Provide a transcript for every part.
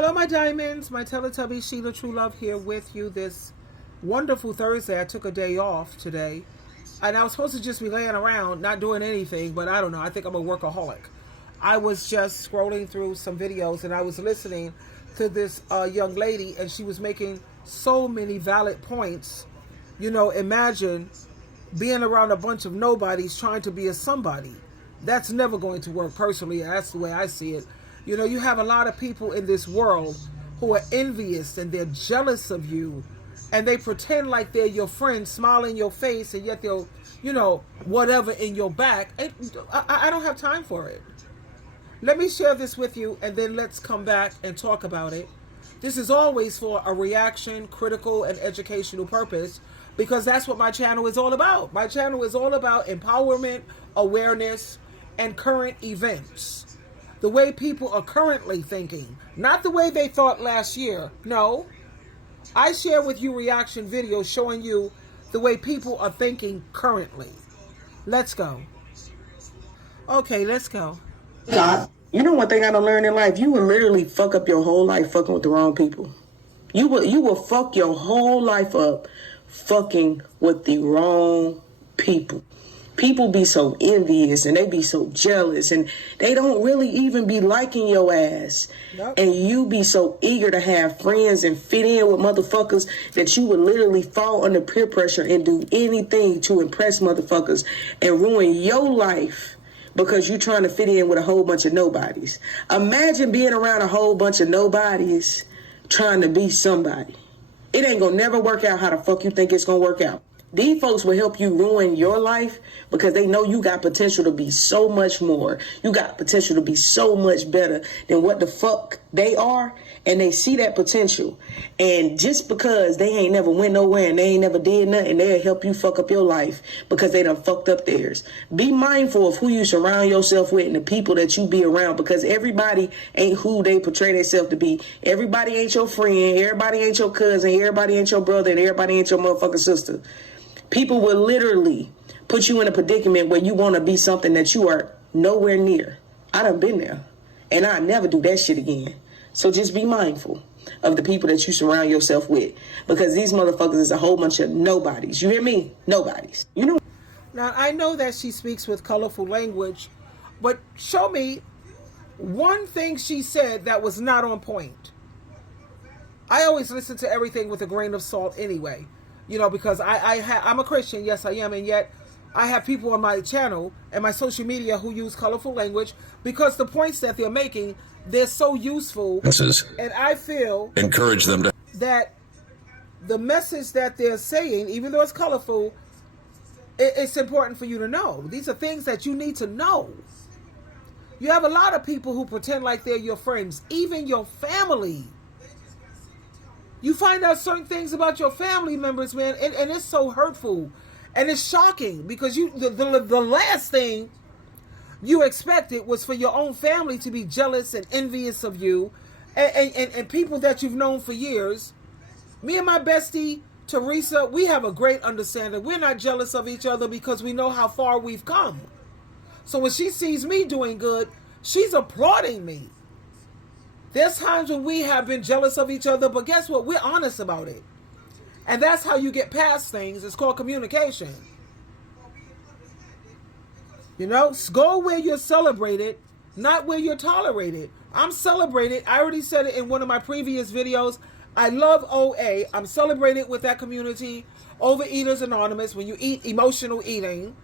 Hello, my diamonds, my Teletubby, SheilaTruelove here with you this wonderful Thursday. I took a day off today, and I was supposed to just be laying around, not doing anything, but I don't know. I think I'm a workaholic. I was just scrolling through some videos, and I was listening to this young lady, and she was making so many valid points. You know, imagine being around a bunch of nobodies trying to be a somebody. That's never going to work personally. That's the way I see it. You know, you have a lot of people in this world who are envious and they're jealous of you, and they pretend like they're your friend, smile in your face, and yet they'll, you know, whatever in your back. I don't have time for it. Let me share this with you, and then let's come back and talk about it. This is always for a reaction, critical, and educational purpose, because that's what my channel is all about. My channel is all about empowerment, awareness, and current events. The way people are currently thinking, not the way they thought last year. No, I share with you reaction videos showing you the way people are thinking currently. Let's go. Okay, let's go. You know one thing I done learned in life? You will literally fuck up your whole life fucking with the wrong people. You will fuck your whole life up fucking with the wrong people. People be so envious and they be so jealous and they don't really even be liking your ass. Yep. And you be so eager to have friends and fit in with motherfuckers that you would literally fall under peer pressure and do anything to impress motherfuckers and ruin your life because you're trying to fit in with a whole bunch of nobodies. Imagine being around a whole bunch of nobodies trying to be somebody. It ain't gonna never work out how the fuck you think it's gonna work out. These folks will help you ruin your life because they know you got potential to be so much more. You got potential to be so much better than what the fuck they are. And they see that potential. And just because they ain't never went nowhere and they ain't never did nothing, they'll help you fuck up your life because they done fucked up theirs. Be mindful of who you surround yourself with and the people that you be around, because everybody ain't who they portray themselves to be. Everybody ain't your friend. Everybody ain't your cousin. Everybody ain't your brother. And everybody ain't your motherfucking sister. People will literally put you in a predicament where you want to be something that you are nowhere near. I done been there. And I never do that shit again. So just be mindful of the people that you surround yourself with. Because these motherfuckers is a whole bunch of nobodies. You hear me? Nobodies. You know. Now, I know that she speaks with colorful language, but show me one thing she said that was not on point. I always listen to everything with a grain of salt anyway. You know, because I'm a Christian, yes I am, and yet I have people on my channel and my social media who use colorful language because the points that they're making, they're so useful. And I feel encourage them to that the message that they're saying, even though it's colorful, it's important for you to know. These are things that you need to know. You have a lot of people who pretend like they're your friends, even your family. You find out certain things about your family members, man, and it's so hurtful. And it's shocking because the last thing you expected was for your own family to be jealous and envious of you and people that you've known for years. Me and my bestie, Teresa, we have a great understanding. We're not jealous of each other because we know how far we've come. So when she sees me doing good, she's applauding me. There's times when we have been jealous of each other, but guess what? We're honest about it. And that's how you get past things. It's called communication. You know, go where you're celebrated, not where you're tolerated. I'm celebrated. I already said it in one of my previous videos. I love OA. I'm celebrated with that community. Overeaters Anonymous, when you eat emotional eating,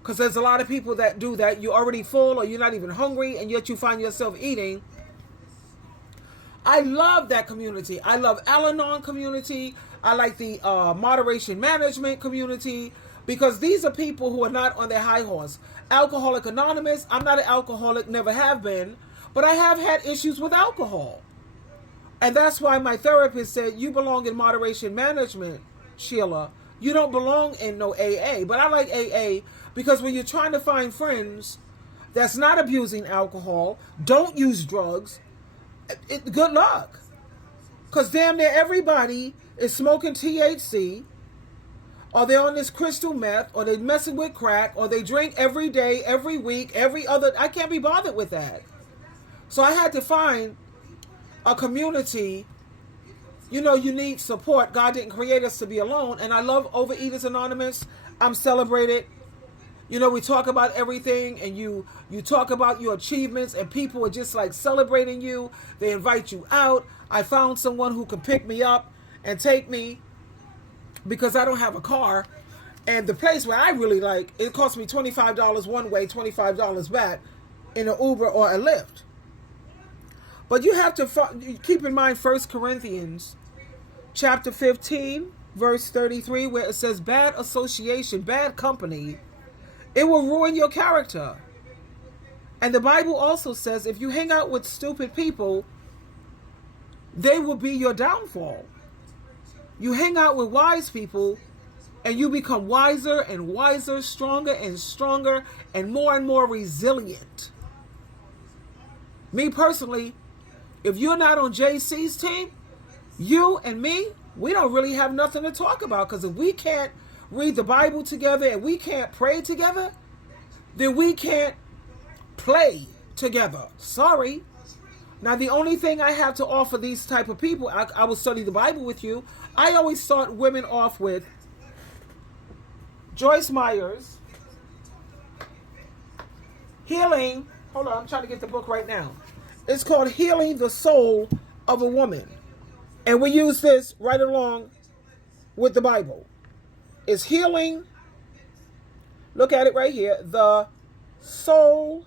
because there's a lot of people that do that. You're already full or you're not even hungry, and yet you find yourself eating. I love that community. I love Al-Anon community. I like the moderation management community because these are people who are not on their high horse. Alcoholic Anonymous, I'm not an alcoholic, never have been, but I have had issues with alcohol. And that's why my therapist said, you belong in moderation management, Sheila. You don't belong in no AA. But I like AA because when you're trying to find friends that's not abusing alcohol, don't use drugs, good luck. Because damn near everybody is smoking THC, or they're on this crystal meth, or they're messing with crack, or they drink every day, every week, every other. I can't be bothered with that. So I had to find a community, you know, you need support. God didn't create us to be alone. And I love Overeaters Anonymous. I'm celebrated. You know, we talk about everything, and you talk about your achievements, and people are just like celebrating you. They invite you out. I found someone who can pick me up and take me because I don't have a car. And the place where I really like, it cost me $25 one way, $25 back in an Uber or a Lyft. But you have to keep in mind 1 Corinthians chapter 15, verse 33, where it says, bad association, bad company, it will ruin your character. And the Bible also says if you hang out with stupid people, they will be your downfall. You hang out with wise people, and you become wiser and wiser, stronger and stronger, and more resilient. Me personally, if you're not on JC's team, you and me, we don't really have nothing to talk about. Because if we can't read the Bible together and we can't pray together, then we can't play together. Sorry. Now, the only thing I have to offer these type of people, I will study the Bible with you. I always start women off with Joyce Myers, Healing. Hold on, I'm trying to get the book right now. It's called Healing the Soul of a Woman. And we use this right along with the Bible. It's healing, look at it right here, the soul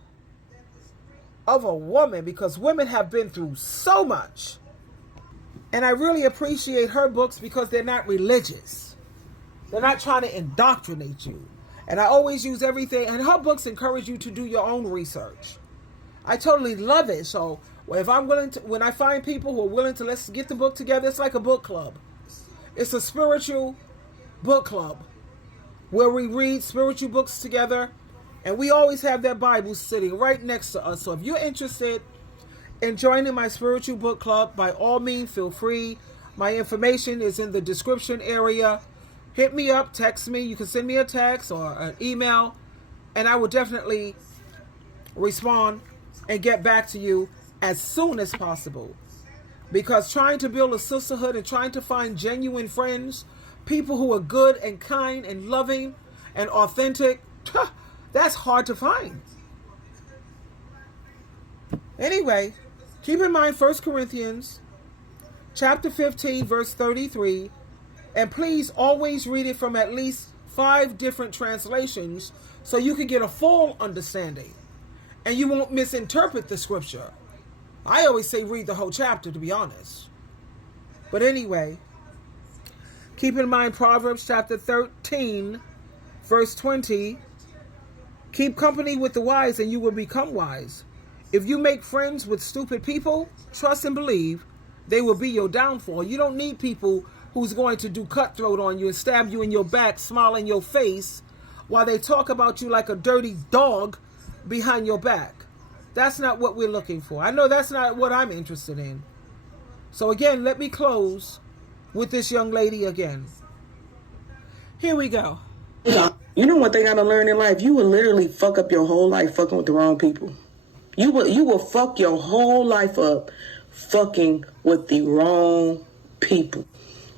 of a woman, because women have been through so much. And I really appreciate her books because they're not religious. They're not trying to indoctrinate you. And I always use everything, and her books encourage you to do your own research. I totally love it. So if I'm willing to, when I find people who are willing to, let's get the book together, it's like a book club. It's a spiritual book club where we read spiritual books together, and we always have that Bible sitting right next to us. So if you're interested in joining my spiritual book club, by all means, feel free. My information is in the description area. Hit me up, text me. You can send me a text or an email, and I will definitely respond and get back to you as soon as possible. Because trying to build a sisterhood and trying to find genuine friends, people who are good and kind and loving and authentic, that's hard to find. Anyway, keep in mind 1 Corinthians chapter 15, verse 33, and please always read it from at least 5 different translations so you can get a full understanding and you won't misinterpret the scripture. I always say read the whole chapter, to be honest. But anyway, keep in mind Proverbs chapter 13, verse 20. Keep company with the wise and you will become wise. If you make friends with stupid people, trust and believe they will be your downfall. You don't need people who's going to do cutthroat on you and stab you in your back, smile in your face, while they talk about you like a dirty dog behind your back. That's not what we're looking for. I know that's not what I'm interested in. So again, let me close with this young lady again. Here we go. You know one thing I done learned in life? You will literally fuck up your whole life fucking with the wrong people. You will fuck your whole life up fucking with the wrong people.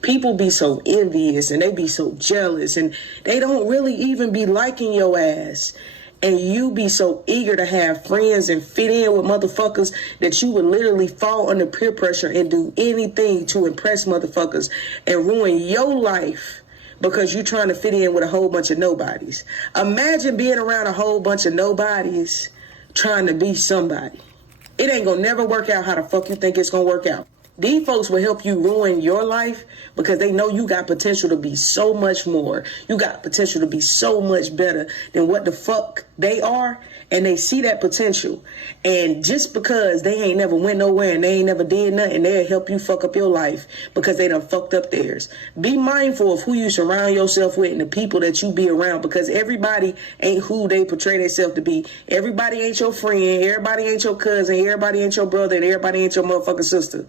People be so envious and they be so jealous and they don't really even be liking your ass. And you be so eager to have friends and fit in with motherfuckers that you would literally fall under peer pressure and do anything to impress motherfuckers and ruin your life because you're trying to fit in with a whole bunch of nobodies. Imagine being around a whole bunch of nobodies trying to be somebody. It ain't gonna never work out how the fuck you think it's gonna work out. These folks will help you ruin your life because they know you got potential to be so much more. You got potential to be so much better than what the fuck they are. And they see that potential. And just because they ain't never went nowhere and they ain't never did nothing, they'll help you fuck up your life because they done fucked up theirs. Be mindful of who you surround yourself with and the people that you be around, because everybody ain't who they portray themselves to be. Everybody ain't your friend. Everybody ain't your cousin. Everybody ain't your brother. And everybody ain't your motherfucking sister.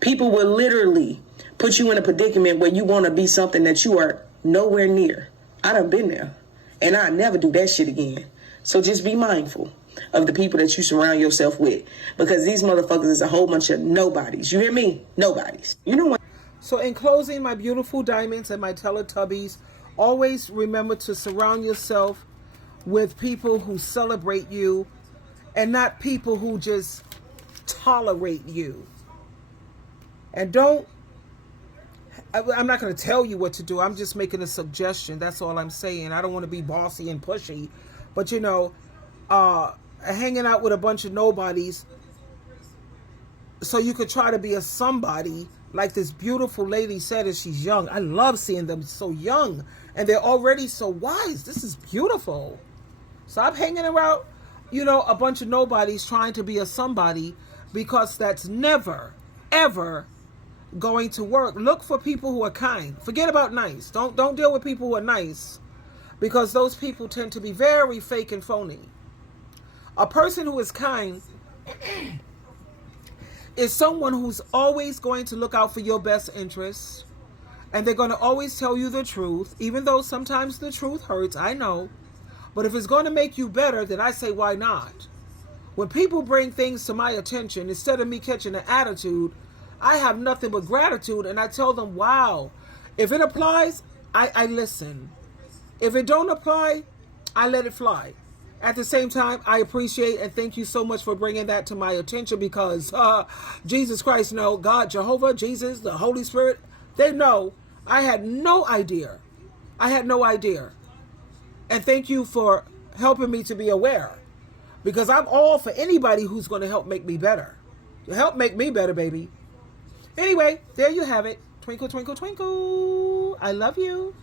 People will literally put you in a predicament where you want to be something that you are nowhere near. I done been there. And I'll never do that shit again. So just be mindful. of the people that you surround yourself with. Because these motherfuckers is a whole bunch of nobodies. You hear me? Nobodies. You know what? So in closing, my beautiful diamonds and my Teletubbies, always remember to surround yourself with people who celebrate you and not people who just tolerate you. And I'm not going to tell you what to do. I'm just making a suggestion. That's all I'm saying. I don't want to be bossy and pushy. But, hanging out with a bunch of nobodies so you could try to be a somebody, like this beautiful lady said as she's young. I love seeing them so young. And they're already so wise. This is beautiful. Stop hanging around, a bunch of nobodies trying to be a somebody, because that's never, ever going to work. Look for people who are kind. Forget about nice. Don't deal with people who are nice, because those people tend to be very fake and phony. A person who is kind is someone who's always going to look out for your best interests, and they're going to always tell you the truth, even though sometimes the truth hurts, I know. But if it's going to make you better, then I say, why not? When people bring things to my attention, instead of me catching an attitude, I have nothing but gratitude, and I tell them, wow. If it applies, I listen. If it don't apply, I let it fly. At the same time, I appreciate and thank you so much for bringing that to my attention, because Jesus Christ, no, God, Jehovah, Jesus, the Holy Spirit, they know I had no idea. I had no idea. And thank you for helping me to be aware, because I'm all for anybody who's going to help make me better. Help make me better, baby. Anyway, there you have it. Twinkle, twinkle, twinkle. I love you.